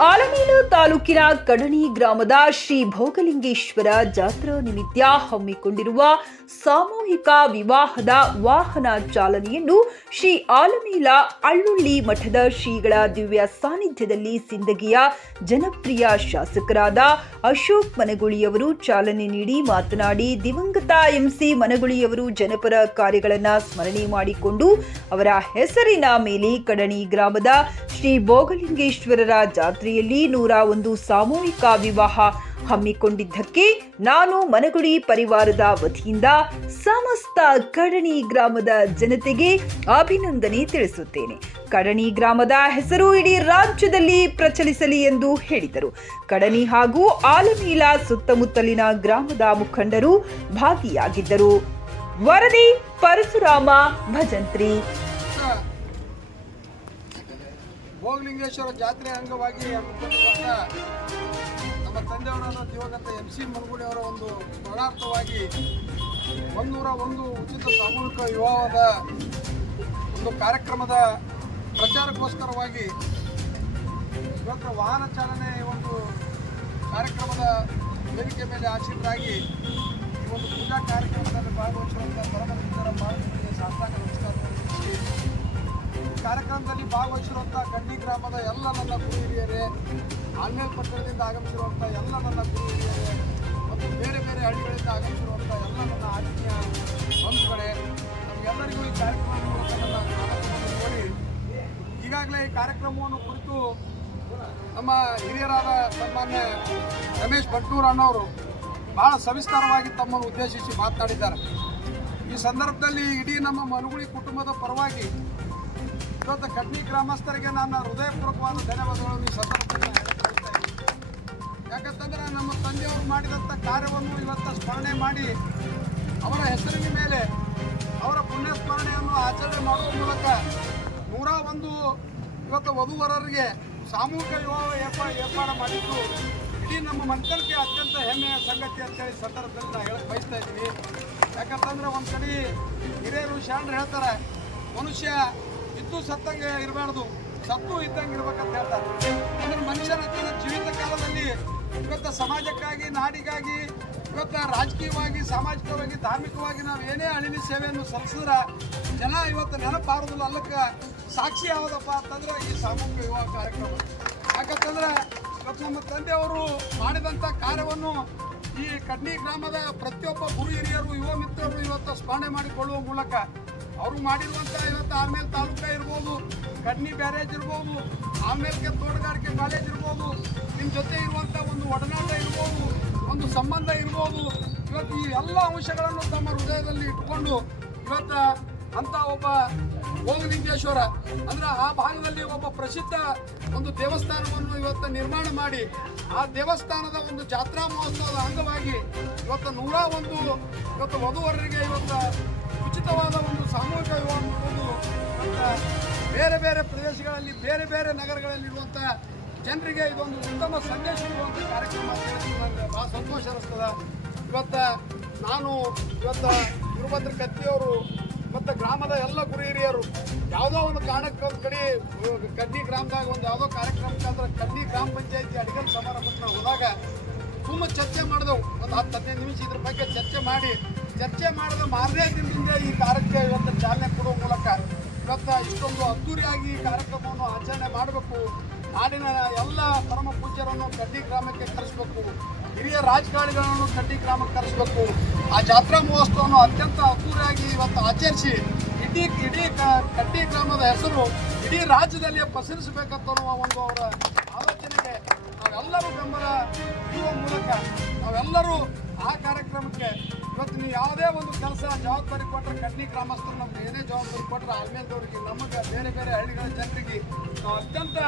ಆಲಮೇಲು ತಾಲೂಕಿನ ಕಡಣಿ ಗ್ರಾಮದ ಶ್ರೀ ಭೋಗಲಿಂಗೇಶ್ವರ ಜಾತ್ರಾ ನಿಮಿತ್ತ ಹಮ್ಮಿಕೊಂಡಿರುವ ಸಾಮೂಹಿಕ ವಿವಾಹದ ವಾಹನ ಚಾಲನೆಯನ್ನು ಶ್ರೀ ಆಲಮೇಲ ಅಳ್ಳುಳ್ಳಿ ಮಠದ ಶ್ರೀಗಳ ದಿವ್ಯ ಸಾನ್ನಿಧ್ಯದಲ್ಲಿ ಸಿಂದಗಿಯ ಜನಪ್ರಿಯ ಶಾಸಕರಾದ ಅಶೋಕ್ ಮನಗುಳಿಯವರು ಚಾಲನೆ ನೀಡಿ ಮಾತನಾಡಿ, ದಿವಂಗತ ಎಂಸಿ ಮನಗುಳಿಯವರು ಜನಪರ ಕಾರ್ಯಗಳನ್ನು ಸ್ಮರಣೆ ಮಾಡಿಕೊಂಡು ಅವರ ಹೆಸರಿನ ಮೇಲೆ ಕಡಣಿ ಗ್ರಾಮದ ಶ್ರೀ ಭೋಗಲಿಂಗೇಶ್ವರರ ಜಾತ್ರೆಯಲ್ಲಿ ನೂರ ಒಂದು ಸಾಮೂಹಿಕ ವಿವಾಹ ಹಮ್ಮಿಕೊಂಡಿದ್ದಕ್ಕೆ ನಾನು ಮನಗುಡಿ ಪರಿವಾರದ ವತಿಯಿಂದ ಸಮಸ್ತ ಕಡಣಿ ಗ್ರಾಮದ ಜನತೆಗೆ ಅಭಿನಂದನೆ ತಿಳಿಸುತ್ತೇನೆ. ಕಡಣಿ ಗ್ರಾಮದ ಹೆಸರು ಇಡೀ ರಾಜ್ಯದಲ್ಲಿ ಪ್ರಚಲಿಸಲಿ ಎಂದು ಹೇಳಿದರು. ಕಡಣಿ ಹಾಗೂ ಆಲಮೀಲ ಸುತ್ತಮುತ್ತಲಿನ ಗ್ರಾಮದ ಮುಖಂಡರು ಭಾಗಿಯಾಗಿದ್ದರು. ವರದಿ ಪರಶುರಾಮ ಭಜಂತ್ರಿ. ಭೋಗಲಿಂಗೇಶ್ವರ ಜಾತ್ರೆ ಅಂಗವಾಗಿ ನಮ್ಮ ತಂದೆಯವರಾದ ದಿವಂಗತ ಎಂ ಸಿ ಮನಗುಡಿ ಅವರ ಒಂದು ಸ್ಮರಣಾರ್ಥವಾಗಿ ಒಂದೂರ ಒಂದು ಉಚಿತ ಸಾಮೂಹಿಕ ವಿವಾಹದ ಒಂದು ಕಾರ್ಯಕ್ರಮದ ಪ್ರಚಾರಕ್ಕೋಸ್ಕರವಾಗಿ ಇವತ್ತು ವಾಹನ ಚಾಲನೆ ಒಂದು ಕಾರ್ಯಕ್ರಮದ ವೇದಿಕೆ ಮೇಲೆ ಆಶೀರ್ವಾಗಿ ಈ ಒಂದು ಪೂಜಾ ಕಾರ್ಯಕ್ರಮದಲ್ಲಿ ಭಾಗವಹಿಸಿರುವಂಥ ಕಾರ್ಯಕ್ರಮದಲ್ಲಿ ಭಾಗವಹಿಸಿರುವಂಥ ಗಂಡಿ ಗ್ರಾಮದ ಎಲ್ಲ ನನ್ನ ಗುರು ಹಿರಿಯರೇ ಆನ್ಲೈನ್ ಪಟ್ಟಣದಿಂದ ಆಗಮಿಸಿರುವಂಥ ಎಲ್ಲ ನನ್ನ ಗುರು ಮತ್ತು ಬೇರೆ ಬೇರೆ ಹಳ್ಳಿಗಳಿಂದ ಆಗಮಿಸಿರುವಂಥ ಎಲ್ಲ ನನ್ನ ಆತ್ಮೀಯ ಬಂಧುಗಳೇ, ನಮಗೆಲ್ಲರಿಗೂ ಈ ಕಾರ್ಯಕ್ರಮ ಮೂಲಕ ನನ್ನ ಸ್ವಾಗತವನ್ನು ನೋಡಿ ಈಗಾಗಲೇ ಈ ಕಾರ್ಯಕ್ರಮವನ್ನು ಕುರಿತು ನಮ್ಮ ಹಿರಿಯರಾದ ಸನ್ಮಾನ್ಯ ರಮೇಶ್ ಭಟ್ನೂರ್ ಅನ್ನೋರು ಬಹಳ ಸವಿಸ್ತಾರವಾಗಿ ತಮ್ಮನ್ನು ಉದ್ದೇಶಿಸಿ ಮಾತನಾಡಿದ್ದಾರೆ. ಈ ಸಂದರ್ಭದಲ್ಲಿ ಇಡೀ ನಮ್ಮ ಮನುಗುಳಿ ಕುಟುಂಬದ ಪರವಾಗಿ ಇವತ್ತು ಕಡ್ನಿ ಗ್ರಾಮಸ್ಥರಿಗೆ ನನ್ನ ಹೃದಯಪೂರ್ವಕವಾದ ಧನ್ಯವಾದಗಳನ್ನು ಈ ಸಂದರ್ಭದಲ್ಲಿ. ಯಾಕಂತಂದ್ರೆ ನಮ್ಮ ತಂದೆಯವರು ಮಾಡಿದಂಥ ಕಾರ್ಯವನ್ನು ಇವತ್ತು ಸ್ಮರಣೆ ಮಾಡಿ ಅವರ ಹೆಸರಿನ ಮೇಲೆ ಅವರ ಪುಣ್ಯ ಸ್ಮರಣೆಯನ್ನು ಆಚರಣೆ ಮಾಡುವ ಮೂಲಕ ನೂರ ಒಂದು ಇವತ್ತು ವಧುವರರಿಗೆ ಸಾಮೂಹಿಕ ವಿವಾಹ ಏರ್ಪಾ, ಏರ್ಪಾಡು ಮಾಡಿದ್ದು ಇಡೀ ನಮ್ಮ ಮಂತ್ರಕ್ಕೆ ಅತ್ಯಂತ ಹೆಮ್ಮೆಯ ಸಂಗತಿ ಅಂತೇಳಿ ಸಂದರ್ಭದಲ್ಲಿ ನಾನು ಹೇಳಕ್ಕೆ ಬಯಸ್ತಾ ಇದ್ದೀನಿ ಯಾಕಂತಂದ್ರೆ ಒಂದು ಕಡೆ ಹಿರಿಯರು ಶರಣರು ಹೇಳ್ತಾರೆ, ಮನುಷ್ಯ ಇದ್ದು ಸತ್ತಂಗೆ ಇರಬಾರ್ದು. ಸತ್ತು ಇದ್ದಂಗೆ ಇರ್ಬೇಕಂತ ಹೇಳ್ತಾರೆ. ಅಂದ್ರೆ ಮನುಷ್ಯನ ಜೀವಿತ ಕಾಲದಲ್ಲಿ ಇವತ್ತು ಸಮಾಜಕ್ಕಾಗಿ, ನಾಡಿಗಾಗಿ ಇವತ್ತು ರಾಜಕೀಯವಾಗಿ, ಸಾಮಾಜಿಕವಾಗಿ, ಧಾರ್ಮಿಕವಾಗಿ ನಾವು ಏನೇ ಅಳಿಲಿ ಸೇವೆಯನ್ನು ಸಲ್ಲಿಸಿದ್ರೆ ಜನ ಇವತ್ತು ನೆನಪಾರದಿಲ್ಲ ಅಲ್ಲಕ್ಕೆ. ಸಾಕ್ಷಿ ಯಾವುದಪ್ಪ ಅಂತಂದ್ರೆ ಈ ಸಾಮೂಹಿಕ ವಿವಾಹ ಕಾರ್ಯಕ್ರಮ. ಯಾಕಂತಂದ್ರೆ ಇವತ್ತು ನಮ್ಮ ತಂದೆಯವರು ಮಾಡಿದಂಥ ಕಾರ್ಯವನ್ನು ಈ ಕಡ್ನಿ ಗ್ರಾಮದ ಪ್ರತಿಯೊಬ್ಬ ಗುರು ಹಿರಿಯರು, ಯುವ ಮಿತ್ರರು ಇವತ್ತು ಸ್ಮರಣೆ ಮಾಡಿಕೊಳ್ಳುವ ಮೂಲಕ ಅವರು ಮಾಡಿರುವಂಥ ಇವತ್ತು ಆಮೇಲೆ ತಾಲೂಕ ಇರ್ಬೋದು ಕಡ್ನಿ ಬ್ಯಾರೇಜ್ ಇರ್ಬೋದು ಆಮೇಲೆ ತೋಟಗಾರಿಕೆ ಕಾಲೇಜ್ ಇರ್ಬೋದು ನಿಮ್ಮ ಜೊತೆ ಇರುವಂಥ ಒಂದು ಒಡನಾಟ ಇರ್ಬೋದು, ಒಂದು ಸಂಬಂಧ ಇರ್ಬೋದು, ಇವತ್ತು ಈ ಎಲ್ಲ ಅಂಶಗಳನ್ನು ತಮ್ಮ ಹೃದಯದಲ್ಲಿ ಇಟ್ಕೊಂಡು ಇವತ್ತು ಅಂತ ಒಬ್ಬ ಭೋಗಲಿಂಗೇಶ್ವರ ಅಂದ್ರೆ ಆ ಭಾಗದಲ್ಲಿ ಒಬ್ಬ ಪ್ರಸಿದ್ಧ ಒಂದು ದೇವಸ್ಥಾನವನ್ನು ಇವತ್ತು ನಿರ್ಮಾಣ ಮಾಡಿ, ಆ ದೇವಸ್ಥಾನದ ಒಂದು ಜಾತ್ರಾ ಮಹೋತ್ಸವದ ಅಂಗವಾಗಿ ಇವತ್ತು ನೂರ ಒಂದು, ಇವತ್ತು ವಧುವರರಿಗೆ ಇವತ್ತು ಉಚಿತವಾದ ಒಂದು ಸಾಮೂಹಿಕ ವಿವಾಹ ನೋಡೋದು ಬೇರೆ ಬೇರೆ ಪ್ರದೇಶಗಳಲ್ಲಿ, ಬೇರೆ ಬೇರೆ ನಗರಗಳಲ್ಲಿರುವಂಥ ಜನರಿಗೆ ಇದೊಂದು ಉತ್ತಮ ಸಂದೇಶ ಇರುವಂಥ ಕಾರ್ಯಕ್ರಮ ನನಗೆ ಭಾಳ ಸಂತೋಷ ಅನಿಸ್ತದೆ. ಇವತ್ತು ನಾನು, ಇವತ್ತು ಗುರುಭದ್ರ ಕತ್ತಿಯವರು ಮತ್ತು ಗ್ರಾಮದ ಎಲ್ಲ ಗುರು ಹಿರಿಯರು ಯಾವುದೋ ಒಂದು ಕಾರಣಕ್ಕೆ ಕಡೆ ಕಡ್ಡಿ ಗ್ರಾಮದಾಗ ಒಂದು ಯಾವುದೋ ಕಾರ್ಯಕ್ರಮಕ್ಕೆ ಅಂದ್ರೆ ಕಡ್ನಿ ಗ್ರಾಮ ಪಂಚಾಯತಿ ಅಡಿಗಲ್ ಸಮಾರಂಭಕ್ಕೆ ನಾವು ಹೋದಾಗ ತುಂಬ ಚರ್ಚೆ ಮಾಡಿದೆವು. ಒಂದು ಹತ್ತು ಹದಿನೈದು ನಿಮಿಷ ಇದ್ರ ಬಗ್ಗೆ ಚರ್ಚೆ ಮಾಡಿ ಚರ್ಚೆ ಮಾಡಿದ ಮಾರನೇ ದಿನದಿಂದ ಈ ಕಾರ್ಯಕ್ಕೆ ಇವತ್ತು ಚಾಲನೆ ಕೊಡುವ ಮೂಲಕ ಇವತ್ತು ಇಷ್ಟೊಂದು ಅದ್ದೂರಿಯಾಗಿ ಈ ಕಾರ್ಯಕ್ರಮವನ್ನು ಆಚರಣೆ ಮಾಡಬೇಕು. ನಾಡಿನ ಎಲ್ಲ ಪರಮ ಪೂಜ್ಯರನ್ನು ಕಡ್ಡಿ ಗ್ರಾಮಕ್ಕೆ ಕರೆಸಬೇಕು. ಹಿರಿಯ ರಾಜಕಾರಣಿಗಳನ್ನು ಕಡ್ಡಿ ಗ್ರಾಮಕ್ಕೆ ಕರೆಸಬೇಕು. ಆ ಜಾತ್ರಾ ಮಹೋತ್ಸವವನ್ನು ಅತ್ಯಂತ ಅದ್ದೂರಿಯಾಗಿ ಇವತ್ತು ಆಚರಿಸಿ ಇಡೀ ಇಡೀ ಕಡ್ಡಿ ಗ್ರಾಮದ ಹೆಸರು ಇಡೀ ರಾಜ್ಯದಲ್ಲಿ ಪಸರಿಸಬೇಕಂತ ಅನ್ನುವ ಒಂದು ಅವರ ಆಲೋಚನೆಗೆ ನಾವೆಲ್ಲರೂ ಬೆಂಬಲ ನೀಡುವ ಮೂಲಕ ನಾವೆಲ್ಲರೂ ನೀವು ಯಾವುದೇ ಒಂದು ಕೆಲಸ ಜವಾಬ್ದಾರಿ ಕೊಟ್ಟರೆ ಕಡ್ನಿ ಗ್ರಾಮಸ್ಥರು ನಮ್ಗೆ ಏನೇ ಜವಾಬ್ದಾರಿ ಕೊಟ್ಟರೆ ಆಲ್ಮೇಲ್ದವ್ರಿಗೆ ನಮಗೆ ಬೇರೆ ಬೇರೆ ಹಳ್ಳಿಗಳ ಜನರಿಗೆ ನಾವು ಅತ್ಯಂತ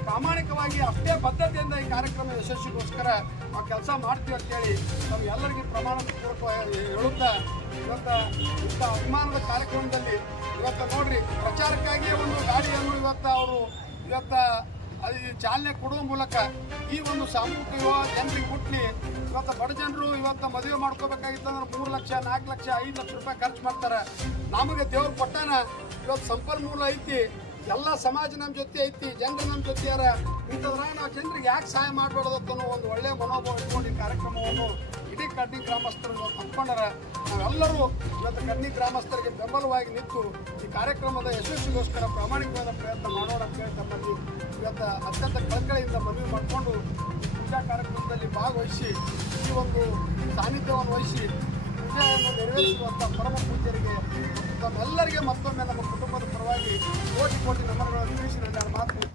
ಪ್ರಾಮಾಣಿಕವಾಗಿ ಅಷ್ಟೇ ಬದ್ಧತೆಯಿಂದ ಈ ಕಾರ್ಯಕ್ರಮ ಯಶಸ್ವಿಗೋಸ್ಕರ ಆ ಕೆಲಸ ಮಾಡ್ತೀವಿ ಅಂತೇಳಿ ನಾವು ಎಲ್ಲರಿಗೂ ಪ್ರಮಾಣ ಹೇಳುತ್ತಾ ಇವತ್ತು ಇಂಥ ಅಭಿಮಾನದ ಕಾರ್ಯಕ್ರಮದಲ್ಲಿ ಇವತ್ತು ನೋಡ್ರಿ ಪ್ರಚಾರಕ್ಕಾಗಿಯೇ ಒಂದು ಗಾಡಿಯನ್ನು ಇವತ್ತು ಅವರು ಇವತ್ತು ಚಾಲನೆ ಕೊಡುವ ಮೂಲಕ ಈ ಒಂದು ಸಾಮೂಹಿಕ ವಿವಾಹ ಜನರಿಗೆ ಮುಟ್ಲಿ ಇವತ್ತು ಬಡ ಜನರು ಇವತ್ತು ಮದುವೆ ಮಾಡ್ಕೋಬೇಕಾಗಿತ್ತಂದ್ರೆ ಮೂರು ಲಕ್ಷ, ನಾಲ್ಕು ಲಕ್ಷ, ಐದು ಲಕ್ಷ ರೂಪಾಯಿ ಖರ್ಚು ಮಾಡ್ತಾರೆ. ನಮಗೆ ದೇವ್ರು ಕೊಟ್ಟಾನ ಇವತ್ತು ಸಂಪನ್ಮೂಲ ಐತಿ. ಎಲ್ಲ ಸಮಾಜ ನಮ್ಮ ಜೊತೆ ಐತಿ, ಜನರು ನಮ್ಮ ಜೊತೆ ಯಾರ ಇಂಥದ್ರಾಗ ನಾವು ಜನರಿಗೆ ಯಾಕೆ ಸಹಾಯ ಮಾಡಬಾರ್ದು ಅನ್ನೋ ಒಂದು ಒಳ್ಳೆಯ ಮನೋಭಾವ ಇಟ್ಕೊಂಡು ಈ ಕಾರ್ಯಕ್ರಮವನ್ನು ಇಡೀ ಕಡ್ಡಿ ಗ್ರಾಮಸ್ಥರು ಇವತ್ತು ಹಮ್ಮಿಕೊಂಡಾರ ನಾವೆಲ್ಲರೂ ಇವತ್ತು ಕಡ್ಡಿ ಗ್ರಾಮಸ್ಥರಿಗೆ ಬೆಂಬಲವಾಗಿ ನಿಂತು ಈ ಕಾರ್ಯಕ್ರಮದ ಯಶಸ್ವಿಗೋಸ್ಕರ ಪ್ರಾಮಾಣಿಕವಾದ ಪ್ರಯತ್ನ ಮಾಡೋಣ ಅಂತ ಹೇಳಿ ತಮ್ಮಲ್ಲಿ ಇವತ್ತು ಅತ್ಯಂತ ಕಳಕಳಿಯಿಂದ ಮನವಿ ಮಾಡಿಕೊಂಡು ಪೂಜಾ ಕಾರ್ಯಕ್ರಮದಲ್ಲಿ ಭಾಗವಹಿಸಿ ಈ ಒಂದು ಸಾನ್ನಿಧ್ಯವನ್ನು ವಹಿಸಿ ಪೂಜೆಯನ್ನು ನೆರವೇರಿಸುವಂಥ ಪರಮ ಪೂಜ್ಯರಿಗೆ ತಮ್ಮೆಲ್ಲರಿಗೆ ಮತ್ತೊಮ್ಮೆ ನಮ್ಮ ಕುಟುಂಬದ ಪರವಾಗಿ ಕೋಟಿ ಕೋಟಿ ನಮನಗಳನ್ನು ತಿಳಿಸಿ ಮಾತು